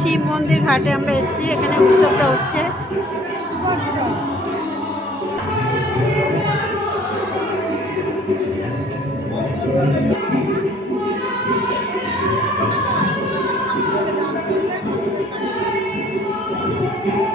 শিব মন্দির ঘাটে আমরা এসেছি। এখানে উৎসবটা হচ্ছে।